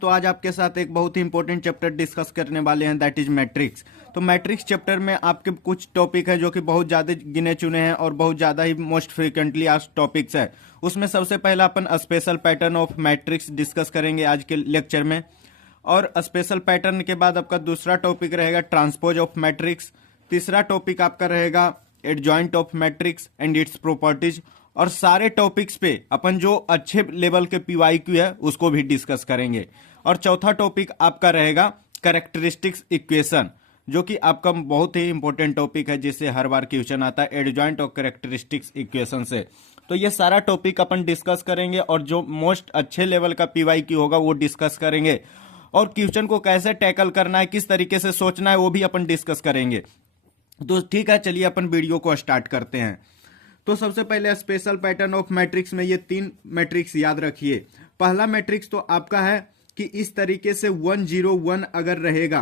तो आज आपके साथ एक बहुत ही इंपॉर्टेंट चैप्टर डिस्कस करने वाले हैं, दैट इज मैट्रिक्स। तो मैट्रिक्स चैप्टर में आपके कुछ टॉपिक है जो कि बहुत ज़्यादा गिने चुने हैं और बहुत ज़्यादा ही मोस्ट फ्रीक्वेंटली आज टॉपिक्स है। उसमें सबसे पहला अपन special pattern of matrix discuss करेंगे आज के लेक्चर में, और स्पेशल पैटर्न के बाद आपका दूसरा टॉपिक रहेगा ट्रांसपोज ऑफ मैट्रिक्स। तीसरा टॉपिक आपका रहेगा adjoint of matrix and its properties. और सारे टॉपिक्स पे अपन जो अच्छे लेवल के पीवाईक्यू है उसको भी डिस्कस करेंगे। और चौथा टॉपिक आपका रहेगा कैरेक्टरिस्टिक्स इक्वेशन, जो कि आपका बहुत ही इंपॉर्टेंट टॉपिक है जिससे हर बार क्वेश्चन आता है एडजॉइंट और कैरेक्टरिस्टिक्स इक्वेशन से। तो ये सारा टॉपिक अपन डिस्कस करेंगे और जो मोस्ट अच्छे लेवल का पीवाईक्यू होगा वो डिस्कस करेंगे, और क्वेश्चन को कैसे टैकल करना है, किस तरीके से सोचना है, वो भी अपन डिस्कस करेंगे। तो ठीक है, चलिए अपन वीडियो को स्टार्ट करते हैं। तो सबसे पहले स्पेशल पैटर्न ऑफ मैट्रिक्स में ये 3 मैट्रिक्स याद रखिए। पहला मैट्रिक्स तो आपका है कि इस तरीके से 1 0 1 अगर रहेगा,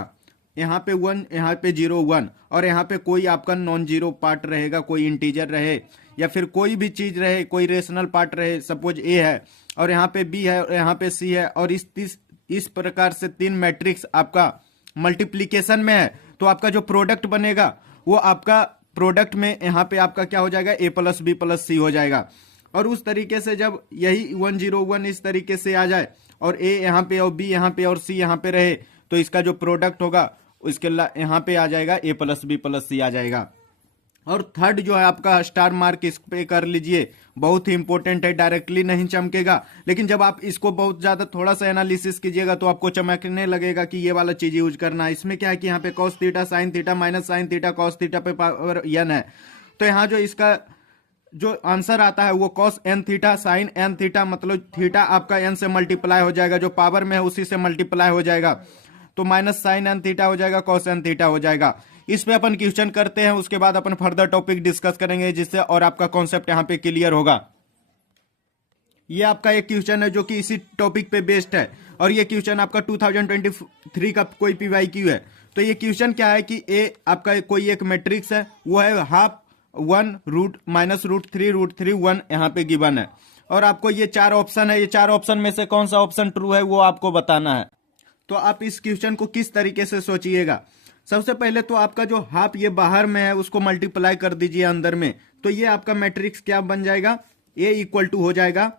यहाँ पे 1, यहाँ पे 0 1, और यहाँ पे कोई आपका नॉन जीरो पार्ट रहेगा, कोई इंटीजर रहे या फिर कोई भी चीज रहे, कोई रेशनल पार्ट रहे, सपोज ए है और यहाँ पे बी है और यहाँ पे सी है, और इस प्रकार से 3 मैट्रिक्स आपका मल्टीप्लीकेशन में है, तो आपका जो प्रोडक्ट बनेगा वो आपका प्रोडक्ट में यहाँ पे आपका क्या हो जाएगा, a प्लस बी प्लस सी हो जाएगा। और उस तरीके से जब यही 1 0 1 इस तरीके से आ जाए और a यहाँ पे और b यहाँ पे और c यहाँ पे रहे, तो इसका जो प्रोडक्ट होगा उसके यहाँ पे आ जाएगा a प्लस बी प्लस सी आ जाएगा। और थर्ड जो है आपका स्टार मार्क इस पे कर लीजिए, बहुत ही इंपॉर्टेंट है, डायरेक्टली नहीं चमकेगा, लेकिन जब आप इसको बहुत ज्यादा थोड़ा सा एनालिसिस कीजिएगा तो आपको चमकने लगेगा कि ये वाला चीज यूज करना है। इसमें क्या है कि यहाँ पे cos theta sine theta minus sine theta cos theta पे पावर n है, तो यहाँ जो इसका जो आंसर आता है वो cos n theta sine n theta, मतलब थीटा आपका n से मल्टीप्लाई हो जाएगा, जो पावर में है उसी से मल्टीप्लाई हो जाएगा, तो माइनस साइन एन थीटा हो जाएगा, कॉस एन थीटा हो जाएगा। इस पे अपन क्वेश्चन करते हैं, उसके बाद अपन फर्दर टॉपिक डिस्कस करेंगे जिससे और आपका कॉन्सेप्ट यहाँ पे क्लियर होगा। ये आपका एक क्वेश्चन है जो कि इसी टॉपिक पे बेस्ड है, और ये क्वेश्चन आपका 2023 का कोई पीवाईक्यू है। तो ये क्वेश्चन क्या है कि ए आपका कोई एक मैट्रिक्स है, वो है हाफ 1 रूट माइनस रूट 3 1 यहाँ पे गिवन है, और आपको ये 4 ऑप्शन है, ये 4 ऑप्शन में से कौन सा ऑप्शन ट्रू है वो आपको बताना है। तो आप इस क्वेश्चन को किस तरीके से सोचिएगा, सबसे पहले तो आपका जो हाफ ये बाहर में है उसको मल्टीप्लाई कर दीजिए अंदर में, तो ये आपका मैट्रिक्स क्या बन जाएगा, a इक्वल टू हो जाएगा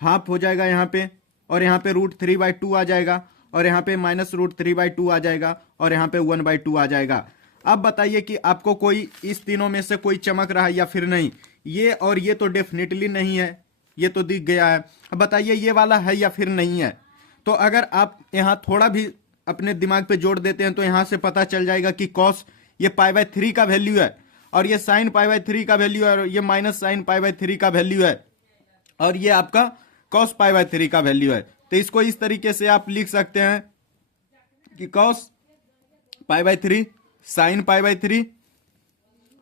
हाफ हो जाएगा यहाँ पे, और यहाँ पे रूट 3/2 आ जाएगा, और यहाँ पे माइनस रूट 3/2 आ जाएगा, और यहाँ पे 1/2 आ जाएगा। अब बताइए कि आपको कोई इस तीनों में से कोई चमक रहा है या फिर नहीं, ये और ये तो डेफिनेटली नहीं है, ये तो दिख गया है। अब बताइए ये वाला है या फिर नहीं है। तो अगर आप यहाँ थोड़ा भी अपने दिमाग पे जोड़ देते हैं तो यहाँ से पता चल जाएगा कि कॉस ये π/3 का वैल्यू है, और ये साइन π/3 का वैल्यू है, और ये माइनस साइन π/3 का वैल्यू है, और ये आपका कॉस π/3 का वैल्यू है। तो इसको इस तरीके से आप लिख सकते हैं कि कॉस π/3 साइन π/3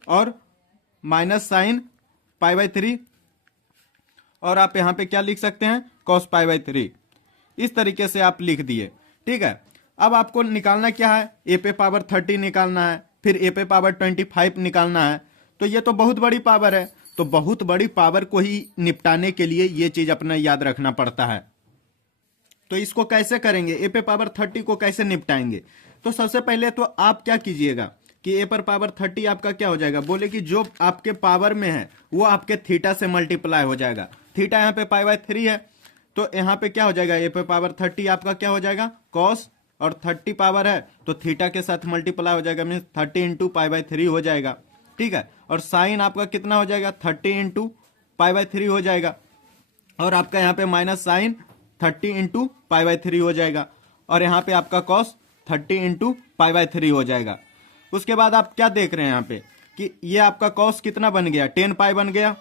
और माइनस साइन π/3, और आप यहाँ पे क्या लिख सकते हैं, कॉस π/3। इस तरीके से आप लिख दिए, ठीक है। अब आपको निकालना क्या है, a पे पावर 30 निकालना है, फिर a पे पावर 25 निकालना है। तो ये तो बहुत बड़ी पावर है, तो बहुत बड़ी पावर को ही निपटाने के लिए ये चीज अपना याद रखना पड़ता है। तो इसको कैसे करेंगे, a पे पावर 30 को कैसे निपटाएंगे। तो सबसे पहले तो आप क्या कीजिएगा कि a पर पावर 30 आपका क्या हो जाएगा, बोले कि जो आपके पावर में है वो आपके थीटा से मल्टीप्लाई हो जाएगा। थीटा यहाँ पे π/3 है, तो यहाँ पे क्या हो जाएगा, a पे पावर 30 आपका क्या हो जाएगा कॉस, और 30 पावर है तो थीटा के साथ मल्टीप्लाई हो जाएगा, मीन्स 30 इंटू π/3 हो जाएगा, ठीक है। और साइन आपका कितना हो जाएगा, 30 इंटू π/3 हो जाएगा, और आपका यहाँ पे माइनस साइन 30 इंटू π/3 हो जाएगा, और यहाँ पे आपका कॉस 30 इंटू π/3 हो जाएगा। उसके बाद आप क्या देख रहे हैं यहाँ पे कि ये आपका कॉस कितना बन गया, 10 पाई बन गया,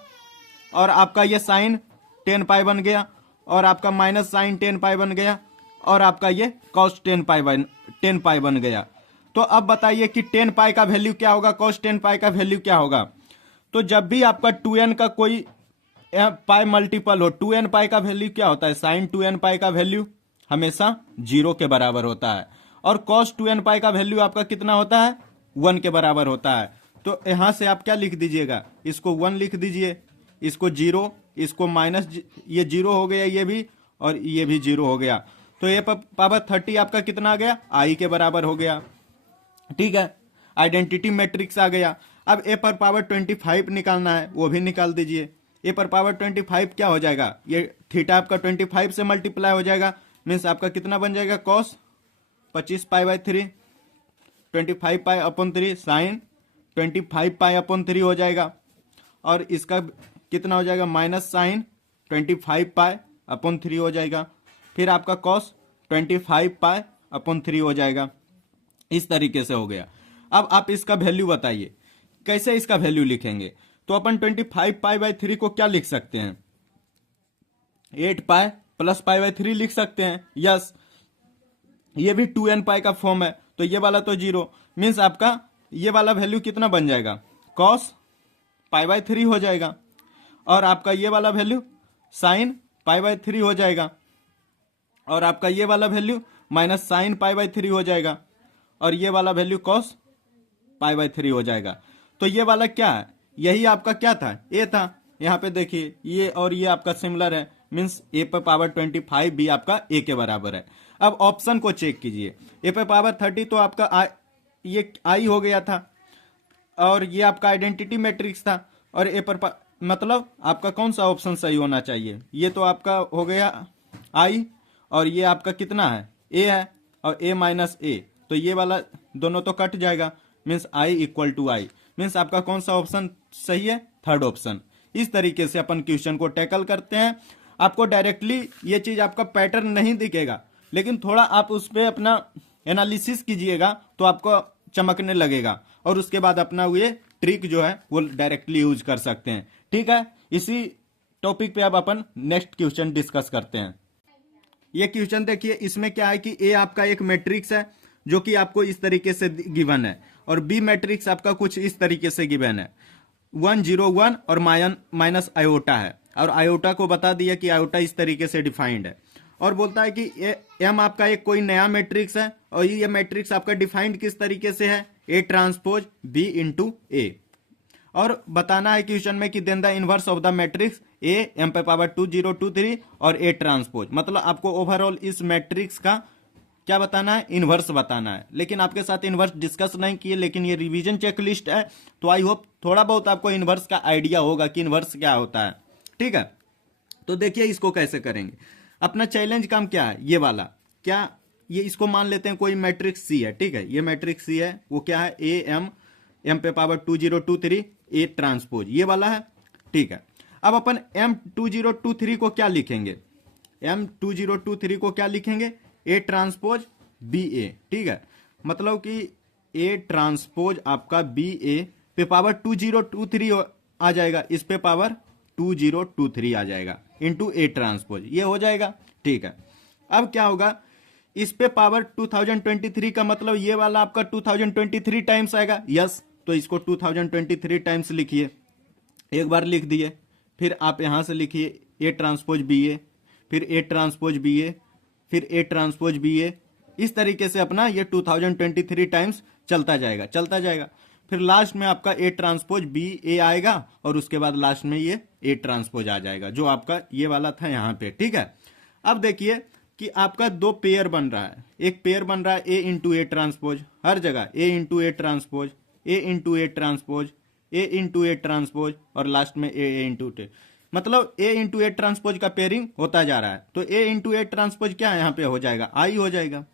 और आपका ये साइन 10 पाई बन गया, और आपका माइनस साइन 10 पाई बन गया, और आपका ये कॉस 10 पाई बन गया। तो अब बताइए कि 10 पाई का वैल्यू क्या होगा, कॉस 10 पाई का वैल्यू क्या होगा। तो जब भी आपका 2n का कोई पाई मल्टीपल हो, 2n पाई का वैल्यू क्या होता है, साइन 2n पाई का वैल्यू हमेशा 0 के बराबर होता है, और कॉस 2n पाई का वैल्यू आपका कितना होता है, 1 के बराबर होता है। तो यहां से आप क्या लिख दीजिएगा, इसको 1 लिख दीजिए, इसको 0, इसको माइनस, ये 0 हो गया ये भी, और ये भी 0 हो गया। तो ए पावर 30 आपका कितना आ गया, आई के बराबर हो गया। ठीक है, आइडेंटिटी मैट्रिक्स आ गया। अब ए पर पावर 25 निकालना है, वो भी निकाल दीजिए। ए पर पावर 25 क्या हो जाएगा, ये थीटा आपका 25 से मल्टीप्लाई हो जाएगा, मीन्स आपका कितना बन जाएगा, cos 25 pi by 3, 25 pi upon 3 sine 25 pi upon 3 हो जाएगा। और इसका कितना हो जाएगा, माइनस साइन 25 पाई अपॉन 3 हो जाएगा। फिर आपका कॉस 25 पाई अपॉन 3 हो जाएगा। इस तरीके से हो गया। अब आप इसका वैल्यू बताइए, कैसे इसका वैल्यू लिखेंगे। तो अपन 25 पाई बाई 3 को क्या लिख सकते हैं, 8 पाई प्लस पाई बाई 3 लिख सकते हैं। यस, ये भी 2n पाई का फॉर्म है, तो ये वाला तो 0, मीन्स आपका ये वाला वैल्यू कितना बन जाएगा, कॉस पाई बाई 3 हो जाएगा। और आपका ये वाला वैल्यू साइन पाई बाई 3 हो जाएगा। और आपका ये वाला value minus sine pi by 3 हो जाएगा। और ये वाला वैल्यू कॉस पाई बाई 3 हो जाएगा। तो ये वाला क्या है, यही आपका क्या था, ए था। यहाँ पे देखिए ये और ये आपका सिमिलर है, मीन्स ए पे पावर 25 भी आपका ए के बराबर है। अब ऑप्शन को चेक कीजिए, ए पे पावर 30 तो आपका ये आई हो गया था, और ये आपका आइडेंटिटी मैट्रिक्स था। और ए पर मतलब आपका कौन सा ऑप्शन सही होना चाहिए, ये तो आपका हो गया आई, और ये आपका कितना है, ए है, और ए माइनस ए, तो ये वाला दोनों तो कट जाएगा, means I equal to I, means आपका कौन सा ऑप्शन सही है, थर्ड ऑप्शन। इस तरीके से अपन क्वेश्चन को टैकल करते हैं। आपको डायरेक्टली ये चीज आपका पैटर्न नहीं दिखेगा, लेकिन थोड़ा आप उस पर अपना एनालिसिस कीजिएगा तो आपको चमकने लगेगा, और उसके बाद अपना ये ट्रिक जो है वो डायरेक्टली यूज कर सकते हैं। ठीक है, इसी टॉपिक पे अब अपन नेक्स्ट क्वेश्चन डिस्कस करते हैं। ये क्वेश्चन देखिए, इसमें क्या है कि ए आपका एक मैट्रिक्स है जो कि आपको इस तरीके से गिवन है, और बी मैट्रिक्स आपका कुछ इस तरीके से गिवन है, 1 0 1 और माइनस आयोटा है। और आयोटा को बता दिया कि आयोटा इस तरीके से डिफाइंड है, और बोलता है कि एम आपका एक कोई नया मैट्रिक्स है, और ये मैट्रिक्स आपका डिफाइंड किस तरीके से है, A transpose B into A. और बताना है क्वेश्चन में कि then the inverse of the matrix A M पे पावर 2023 और ए ट्रांसपोज, मतलब आपको ओवरऑल इस मैट्रिक्स का क्या बताना है, इनवर्स बताना है। लेकिन आपके साथ इनवर्स डिस्कस नहीं किए, लेकिन ये रिवीजन चेकलिस्ट है, तो आई होप थोड़ा बहुत आपको इनवर्स का आइडिया होगा कि इनवर्स क्या होता है। ठीक है, तो देखिए इसको कैसे करेंगे। अपना चैलेंज काम क्या है, ये वाला क्या, ये इसको मान लेते हैं कोई मैट्रिक्स सी है। ठीक है, ये मैट्रिक्स सी है, वो क्या है, ए एम पे पावर 2023 ए ट्रांसपोज, ये वाला है। ठीक है, अब अपन M2023 को क्या लिखेंगे, M2023 को क्या लिखेंगे, ए ट्रांसपोज बी ए। ठीक है, मतलब कि ए ट्रांसपोज आपका बी ए पे पावर 2023 आ जाएगा, इस पे पावर 2023 आ जाएगा इंटू ए ट्रांसपोज, ये हो जाएगा। ठीक है, अब क्या होगा, इस पे पावर 2023 का मतलब ये वाला आपका 2023 टाइम्स आएगा। यस, तो इसको 2023 टाइम्स लिखिए, एक बार लिख दिए, फिर आप यहां से लिखिए ए ट्रांसपोज बी ए, फिर ए ट्रांसपोज बी ए, फिर ए ट्रांसपोज बी ए। इस तरीके से अपना ये 2023 टाइम्स चलता जाएगा। फिर लास्ट में आपका ए ट्रांसपोज बी ए आएगा, और उसके बाद लास्ट में ये ए ट्रांसपोज आ जाएगा, जो आपका ये वाला था यहाँ पे। ठीक है, अब देखिए कि आपका दो पेयर बन रहा है, एक पेयर बन रहा है ए इंटू ए ट्रांसपोज, हर जगह A into A transpose, A into A transpose, A into A transpose, और लास्ट में ए इंटू ए, मतलब ए इंटू ए ट्रांसपोज का पेयरिंग होता जा रहा है। तो ए इंटू ए ट्रांसपोज क्या यहाँ पे हो जाएगा, आई हो जाएगा,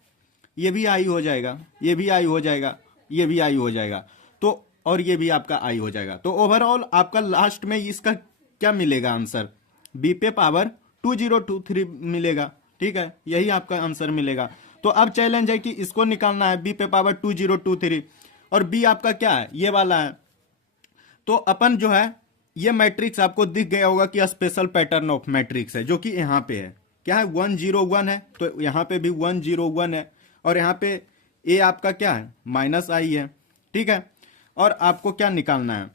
ये भी आई हो जाएगा, ये भी आई हो जाएगा, ये भी आई हो जाएगा, तो और ये भी आपका आई हो जाएगा। तो ओवरऑल आपका लास्ट में इसका क्या मिलेगा आंसर, बी पे पावर 2023 मिलेगा। ठीक है, यही आपका आंसर मिलेगा। तो अब चैलेंज है कि इसको निकालना है, बी पे पावर 2023, और बी आपका क्या है, ये वाला है। तो अपन जो है, ये मैट्रिक्स आपको दिख गया होगा कि स्पेशल पैटर्न ऑफ मैट्रिक्स है, जो कि यहाँ पे है, क्या है, 101 है, तो यहाँ पे भी 101 है, और यहाँ पे ए आपका क्या है, माइनस आई है। ठीक है, और आपको क्या निकालना है,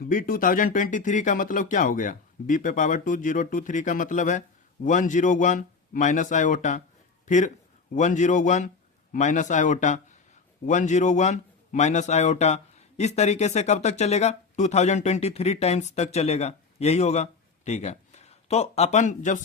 बी 2023 का मतलब क्या हो गया, बी पे पावर 2023 का मतलब है 101 माइनस आयोटा, फिर 101 माइनस आयोटा, 101 माइनस आयोटा। इस तरीके से कब तक चलेगा, 2023 टाइम्स तक चलेगा, यही होगा। ठीक है, तो अपन जब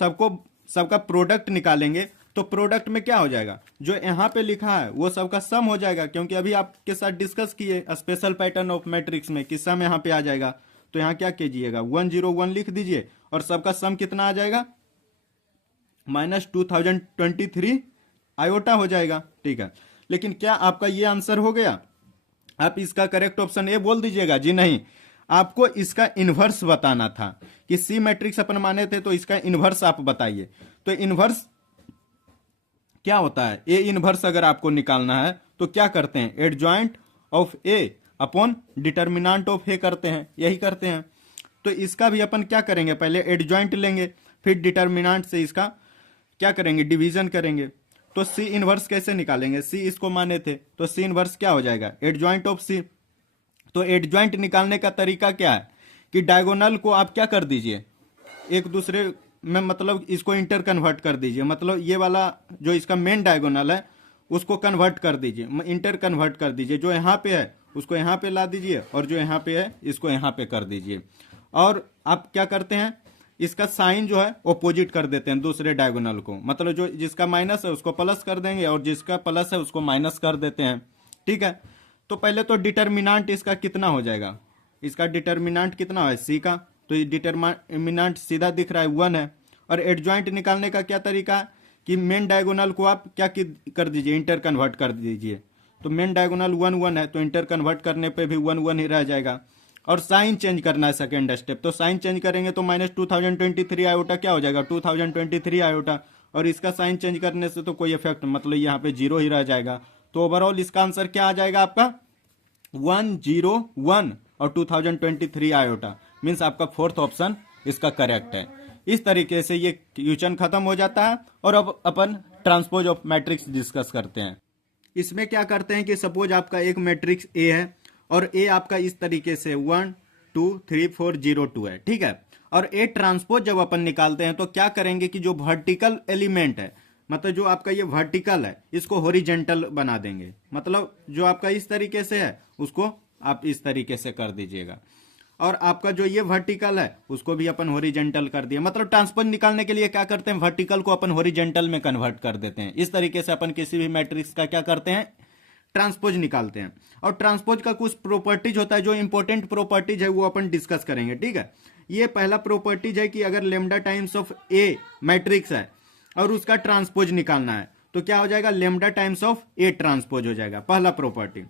सबका प्रोडक्ट निकालेंगे तो प्रोडक्ट में क्या हो जाएगा, जो यहाँ पे लिखा है वो सबका सम हो जाएगा, क्योंकि अभी आपके साथ डिस्कस किए स्पेशल पैटर्न ऑफ मैट्रिक्स में कि सम यहाँ पे आ जाएगा। तो यहाँ क्या कीजिएगा, 101 लिख दीजिए और सबका सम कितना आ जाएगा, -2023 आयोटा हो जाएगा। ठीक है, लेकिन क्या आपका ये आंसर हो गया? आप इसका करेक्ट ऑप्शन ए बोल दीजिएगा। जी नहीं, आपको इसका इन्वर्स बताना था कि सी मैट्रिक्स अपन माने थे, तो इसका इन्वर्स आप बताइए। तो इन्वर्स क्या होता है, ए इन्वर्स अगर आपको निकालना है तो क्या करते हैं, adjoint of A upon determinant of A करते हैं, यही करते हैं। तो इसका भी अपन क्या करेंगे, पहले एडजॉइंट लेंगे, फिर डिटर्मिनेंट से इसका क्या करेंगे, डिवीजन करेंगे। तो सी इनवर्स कैसे निकालेंगे, सी इसको माने थे, तो सी इनवर्स क्या हो जाएगा, एडजॉइंट ऑफ सी। तो एडजॉइंट निकालने का तरीका क्या है कि डायगोनल को आप क्या कर दीजिए, एक दूसरे में, मतलब इसको इंटर कन्वर्ट कर दीजिए, मतलब ये वाला जो इसका मेन डायगोनल है उसको कन्वर्ट कर दीजिए, इंटर कन्वर्ट कर दीजिए। जो यहाँ पे है उसको यहाँ पे ला दीजिए और जो यहाँ पे है इसको यहाँ पे कर दीजिए। और आप क्या करते हैं, इसका साइन जो है ऑपोजिट कर देते हैं दूसरे डायगोनल को, मतलब जो जिसका माइनस है उसको प्लस कर देंगे और जिसका प्लस है उसको माइनस कर देते हैं। ठीक है, तो पहले तो डिटर्मिनेंट इसका कितना हो जाएगा, इसका डिटर्मिनेंट कितना है सी का, तो ये डिटर्मिनेंट सीधा दिख रहा है 1 है। और एडजॉइंट निकालने का क्या तरीका है कि मेन डायगोनल को आप क्या कर दीजिए, इंटर कन्वर्ट कर दीजिए। तो मेन डायगोनल 1 1 है, तो इंटर कन्वर्ट करने पे भी 1 1 ही रह जाएगा। और साइन चेंज करना है सेकेंड स्टेप, तो साइन चेंज करेंगे तो -2023 आयोटा क्या हो जाएगा, 2023 आयोटा। और इसका साइन चेंज करने से तो कोई इफेक्ट, मतलब यहाँ पे 0 ही रह जाएगा। तो ओवरऑल इसका आंसर क्या आ जाएगा आपका 101 और 2023 आयोटा, मीन्स आपका फोर्थ ऑप्शन इसका करेक्ट है। इस तरीके से ये क्वेश्चन खत्म हो जाता है। और अब अपन ट्रांसपोज ऑफ मैट्रिक्स डिस्कस करते हैं। इसमें क्या करते हैं कि सपोज आपका एक मैट्रिक्स ए है और ए आपका इस तरीके से 1 2 3 4 0 2 है। ठीक है, और ए ट्रांसपोज जब अपन निकालते हैं तो क्या करेंगे कि जो वर्टिकल एलिमेंट है, मतलब जो आपका ये वर्टिकल है, इसको हॉरिजेंटल बना देंगे। मतलब जो आपका इस तरीके से है उसको आप इस तरीके से कर दीजिएगा, और आपका जो ये वर्टिकल है उसको भी अपन हॉरिजेंटल कर दिया। मतलब ट्रांसपोज निकालने के लिए क्या करते हैं, वर्टिकल को अपन हॉरिजेंटल में कन्वर्ट कर देते हैं। इस तरीके से अपन किसी भी मैट्रिक्स का क्या करते हैं, ट्रांसपोज निकालते हैं। और ट्रांसपोज का कुछ प्रॉपर्टीज होता है, जो इंपॉर्टेंट प्रॉपर्टीज है वो अपन डिस्कस करेंगे। ठीक है, ये पहला प्रॉपर्टीज है कि अगर lambda times of A matrix है और उसका ट्रांसपोज निकालना है तो क्या हो जाएगा, lambda times of A transpose हो जाएगा, पहला प्रॉपर्टी।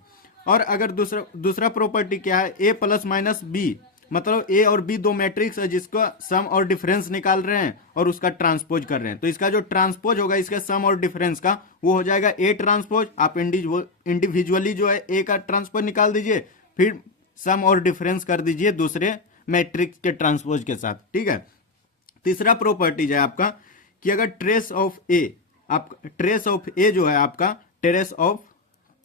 और अगर दूसरा प्रॉपर्टी क्या है, ए प्लस माइनस बी, मतलब ए और बी दो मैट्रिक्स है जिसका सम और डिफरेंस निकाल रहे हैं और उसका ट्रांसपोज कर रहे हैं। तो इसका जो ट्रांसपोज होगा इसके सम और डिफरेंस का, वो हो जाएगा ए ट्रांसपोज। आप इंडिविजुअली जो है ए का ट्रांसपोज निकाल दीजिए, फिर सम और डिफरेंस कर दीजिए दूसरे मैट्रिक्स के ट्रांसपोज के साथ। ठीक है, तीसरा प्रॉपर्टीज है आपका कि अगर ट्रेस ऑफ ए, आप ट्रेस ऑफ ए जो है आपका ट्रेस ऑफ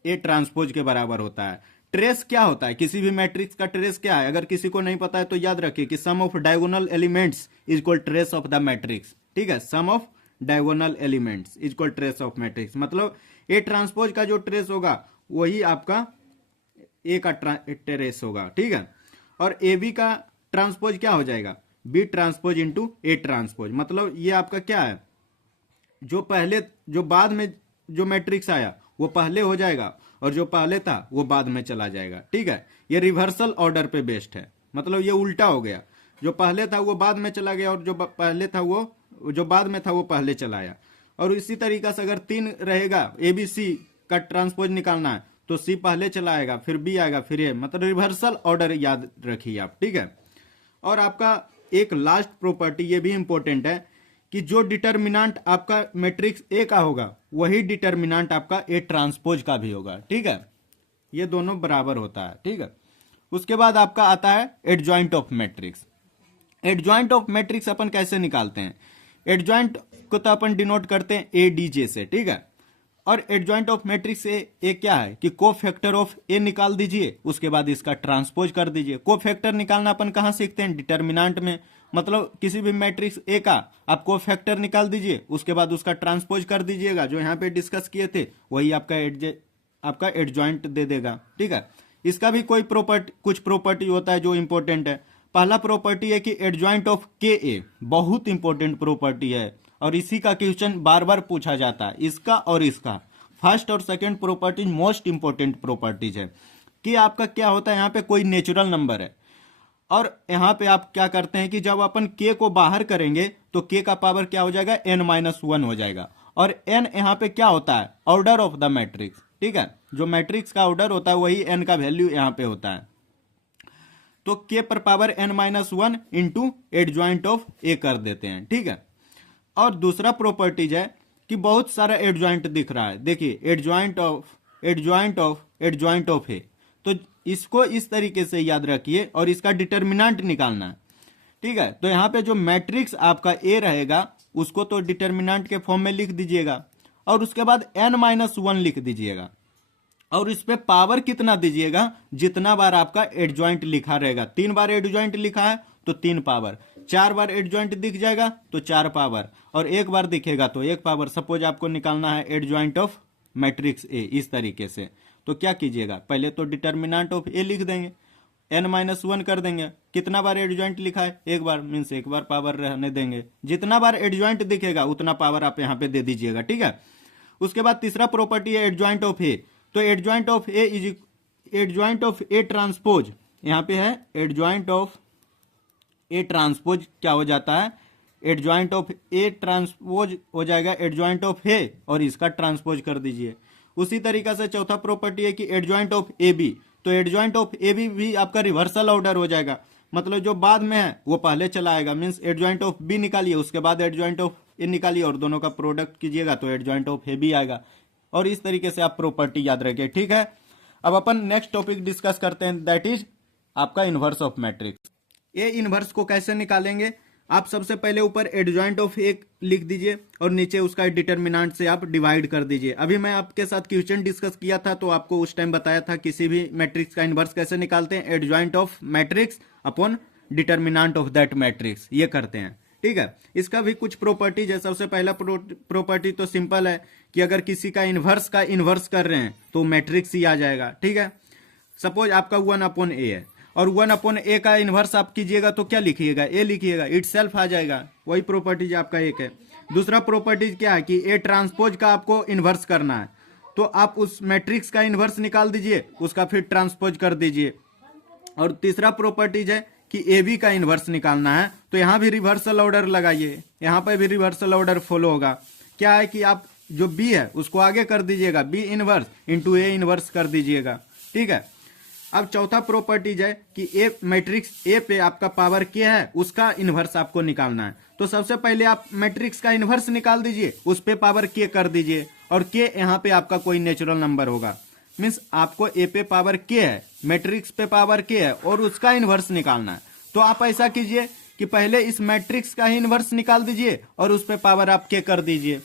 ए ट्रांसपोज के बराबर होता है। ट्रेस क्या होता है, किसी भी मैट्रिक्स का ट्रेस क्या है, अगर किसी को नहीं पता है तो याद रखिए कि sum of diagonal elements is equal trace of the matrix. ठीक है, sum of diagonal elements is equal trace of matrix, मतलब ए ट्रांसपोज का जो ट्रेस होगा वही आपका ए का ट्रेस होगा। ठीक है, और ए बी का ट्रांसपोज क्या हो जाएगा, B transpose into A transpose. मतलब ये आपका क्या है, जो पहले जो बाद में जो मैट्रिक्स आया वो पहले हो जाएगा और जो पहले था वो बाद में चला जाएगा। ठीक है, ये रिवर्सल ऑर्डर पे बेस्ड है, मतलब ये उल्टा हो गया, जो पहले था वो बाद में चला गया और जो पहले था वो जो बाद में था वो पहले चला आया। और इसी तरीका से अगर 3 रहेगा, ए बी सी का ट्रांसपोज निकालना है तो सी पहले चला आएगा, फिर बी आएगा, फिर ए, मतलब रिवर्सल ऑर्डर याद रखिए आप। ठीक है, और आपका एक लास्ट प्रॉपर्टी ये भी इंपॉर्टेंट है कि जो डिटर्मिनेंट आपका मैट्रिक्स ए का होगा वही डिटर्मिनेंट आपका ए ट्रांसपोज का भी होगा। ठीक है, ये दोनों बराबर होता है। ठीक है, उसके बाद आपका आता है adjoint of matrix. Adjoint of matrix अपन कैसे निकालते हैं, एडजॉइंट को तो अपन डिनोट करते हैं ए डी जे से। ठीक है, और एडजॉइंट ऑफ मैट्रिक्स ए क्या है कि कोफैक्टर ऑफ ए निकाल दीजिए, उसके बाद इसका ट्रांसपोज कर दीजिए। कोफैक्टर निकालना अपन कहां सीखते हैं, डिटर्मिनेंट में। मतलब किसी भी मैट्रिक्स ए का आप कोफैक्टर निकाल दीजिए, उसके बाद उसका ट्रांसपोज कर दीजिएगा, जो यहाँ पे डिस्कस किए थे वही आपका एडजॉइंट दे देगा। ठीक है, इसका भी कुछ प्रॉपर्टी होता है जो इंपॉर्टेंट है। पहला प्रॉपर्टी है कि एडजॉइंट ऑफ के ए, बहुत इंपॉर्टेंट प्रॉपर्टी है, और इसी का क्वेश्चन बार बार पूछा जाता है, इसका और इसका। फर्स्ट और second properties most important properties है कि आपका क्या होता है, यहाँ पे कोई नेचुरल नंबर है और यहाँ पे आप क्या करते हैं कि जब अपन k को बाहर करेंगे तो k का पावर क्या हो जाएगा, n-1 हो जाएगा। और n यहाँ पे क्या होता है, ऑर्डर ऑफ द मैट्रिक्स, ठीक है, जो मैट्रिक्स का ऑर्डर होता है वही n का वैल्यू यहाँ पे होता है। तो k पर power n-1 into adjoint of a कर देते हैं, ठीक है। और दूसरा प्रॉपर्टीज है कि बहुत सारा एडजॉइंट दिख रहा है, देखिए एडजॉइंट ऑफ a, तो इसको इस तरीके से याद रखिए और इसका डिटर्मिनेंट निकालना है, ठीक है। तो यहाँ पे जो मैट्रिक्स आपका ए रहेगा उसको तो डिटर्मिनेंट के फॉर्म में लिख दीजिएगा और उसके बाद n-1 लिख दीजिएगा और इस पे पावर कितना दीजिएगा, जितना बार आपका एडजॉइंट लिखा रहेगा। 3 बार एडजॉइंट लिखा है तो 3 पावर, 4 बार एडजॉइंट दिख जाएगा तो 4 पावर, और 1 बार दिखेगा तो 1 पावर। सपोज आपको निकालना है एडजॉइंट ऑफ मैट्रिक्स ए इस तरीके से, तो क्या कीजिएगा, पहले तो डिटर्मिनेंट ऑफ ए लिख देंगे, n-1 कर देंगे। कितना बार एडजॉइंट लिखा है, 1 बार, मीन्स 1 बार पावर रहने देंगे। जितना बार एडजॉइंट दिखेगा उतना पावर आप यहाँ पे दे दीजिएगा, ठीक है। उसके बाद तीसरा प्रॉपर्टी है एडजॉइंट ऑफ ए, तो adjoint of A is adjoint of A transpose, यहाँ पे है एडजॉइंट ऑफ ए ट्रांसपोज क्या हो जाता है, एडजॉइंट ऑफ ए ट्रांसपोज हो जाएगा एडजॉइंट ऑफ ए और इसका ट्रांसपोज कर दीजिए। उसी तरीका से चौथा प्रॉपर्टी है कि एडजॉइंट ऑफ ए बी, तो एडजॉइंट ऑफ ए बी भी आपका रिवर्सल ऑर्डर हो जाएगा, मतलब जो बाद में है वो पहले चला आएगा। मीन्स एडजॉइंट ऑफ बी निकालिए उसके बाद एडजॉइंट ऑफ ए निकालिए और दोनों का प्रोडक्ट कीजिएगा तो एडजॉइंट ऑफ ए बी आएगा। और इस तरीके से आप प्रॉपर्टी याद रखिए, ठीक है। अब अपन नेक्स्ट टॉपिक डिस्कस करते हैं, दैट इज आपका inverse of matrix. A inverse को कैसे निकालेंगे, आप सबसे पहले ऊपर एडजॉइंट ऑफ ए लिख दीजिए और नीचे उसका डिटर्मिनेंट से आप डिवाइड कर दीजिए। अभी मैं आपके साथ क्वेश्चन डिस्कस किया था तो आपको उस टाइम बताया था किसी भी मैट्रिक्स का इनवर्स कैसे निकालते हैं, adjoint of matrix upon determinant of that matrix, ये करते हैं, ठीक है। इसका भी कुछ प्रॉपर्टीज है। सबसे पहला प्रॉपर्टी तो सिंपल है कि अगर किसी का इनवर्स कर रहे हैं तो मैट्रिक्स ही आ जाएगा, ठीक है। सपोज आपका 1/a है और 1/a का इनवर्स आप कीजिएगा तो क्या लिखिएगा, ए लिखिएगा, इटसेल्फ आ जाएगा, वही प्रॉपर्टीज आपका एक है। दूसरा प्रॉपर्टीज क्या है कि ए ट्रांसपोज का आपको इनवर्स करना है तो आप उस मैट्रिक्स का इनवर्स निकाल दीजिए, उसका फिर ट्रांसपोज कर दीजिए। और तीसरा प्रॉपर्टीज है कि ए बी का इनवर्स निकालना है तो यहाँ भी रिवर्सल ऑर्डर लगाइए, यहाँ पर भी रिवर्सल ऑर्डर फॉलो होगा। क्या है कि आप जो बी है उसको आगे कर दीजिएगा, B inverse into A inverse कर दीजिएगा, ठीक है। अब चौथा प्रॉपर्टीज है कि ए मैट्रिक्स ए पे आपका पावर क्या है उसका इनवर्स आपको निकालना है। तो सबसे पहले आप मैट्रिक्स का इनवर्स निकाल दीजिए, उस पे पावर के कर दीजिए और के यहाँ पे आपका कोई नेचुरल नंबर होगा। मीन्स आपको ए पे पावर के है, मैट्रिक्स पे पावर के है और उसका इनवर्स निकालना है। तो आप ऐसा कीजिए कि पहले इस मैट्रिक्स का ही इनवर्स निकाल दीजिए और उस पे पावर आप के कर दीजिए।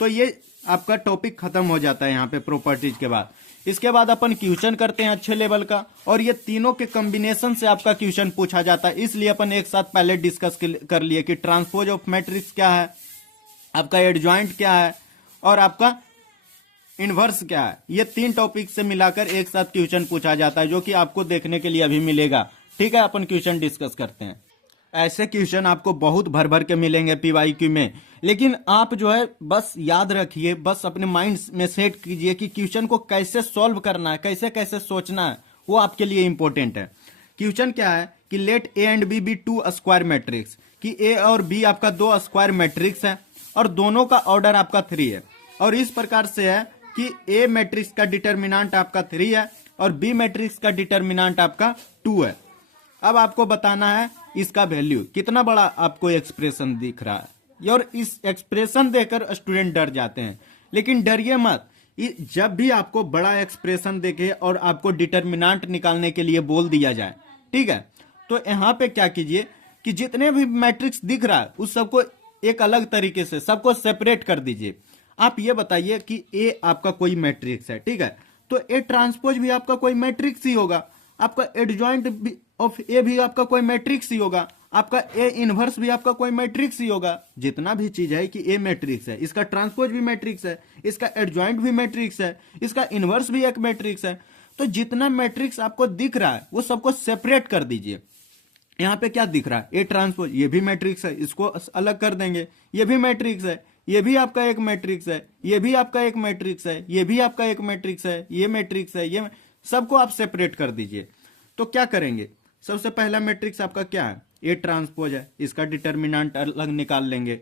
तो ये आपका टॉपिक खत्म हो जाता है यहाँ पे प्रॉपर्टीज के बाद। इसके बाद अपन क्वेश्चन करते हैं अच्छे लेवल का, और ये तीनों के कॉम्बिनेशन से आपका क्वेश्चन पूछा जाता है, इसलिए अपन एक साथ पहले डिस्कस कर लिए कि ट्रांसपोज ऑफ मैट्रिक्स क्या है, आपका एडजॉइंट क्या है और आपका इनवर्स क्या है। ये 3 टॉपिक से मिलाकर एक साथ क्वेश्चन पूछा जाता है जो कि आपको देखने के लिए अभी मिलेगा, ठीक है। अपन क्वेश्चन डिस्कस करते हैं। ऐसे क्वेश्चन आपको बहुत भर भर के मिलेंगे पीवाईक्यू में, लेकिन आप जो है बस याद रखिए, बस अपने माइंड में सेट कीजिए कि क्वेश्चन को कैसे सॉल्व करना है, कैसे कैसे सोचना है, वो आपके लिए इंपॉर्टेंट है। क्वेश्चन क्या है कि let A and B be 2 square matrix, कि ए और बी आपका 2 स्क्वायर मैट्रिक्स है और दोनों का ऑर्डर आपका 3 है, और इस प्रकार से है कि ए मैट्रिक्स का डिटर्मिनेंट आपका 3 है और बी मैट्रिक्स का डिटर्मिनेंट आपका 2 है। अब आपको बताना है इसका वैल्यू, कितना बड़ा आपको एक्सप्रेशन दिख रहा है, और इस एक्सप्रेशन देखकर स्टूडेंट डर जाते हैं, लेकिन डरिए मत। जब भी आपको बड़ा एक्सप्रेशन देखे और आपको डिटर्मिनेंट निकालने के लिए बोल दिया जाए, ठीक है, तो यहाँ पे क्या कीजिए कि जितने भी मैट्रिक्स दिख रहा है उस सबको एक अलग तरीके से सबको सेपरेट कर दीजिए। आप ये बताइए कि ए आपका कोई मैट्रिक्स है, ठीक है, तो ए ट्रांसपोज भी आपका कोई मैट्रिक्स ही होगा, आपका एडजॉइंट ऑफ ए भी आपका कोई मैट्रिक्स ही होगा, आपका ए इनवर्स भी आपका कोई मैट्रिक्स ही होगा। जितना भी चीज है कि ए मैट्रिक्स है, इसका ट्रांसपोज भी मैट्रिक्स है, इसका एडजॉइंट भी मैट्रिक्स है, इसका इनवर्स भी एक मैट्रिक्स है। तो जितना मैट्रिक्स आपको दिख रहा है वो सबको सेपरेट कर दीजिए। यहाँ पे क्या दिख रहा है, ए ट्रांसपोज, ये भी मैट्रिक्स है, इसको अलग कर देंगे, ये भी मैट्रिक्स है, ये भी आपका एक मैट्रिक्स है, ये भी आपका एक मैट्रिक्स है, ये भी आपका एक मैट्रिक्स है, ये मैट्रिक्स है, ये सबको आप सेपरेट कर दीजिए। तो क्या करेंगे, सबसे पहला मैट्रिक्स आपका क्या है, ए ट्रांसपोज है, इसका डिटर्मिनेंट अलग निकाल लेंगे।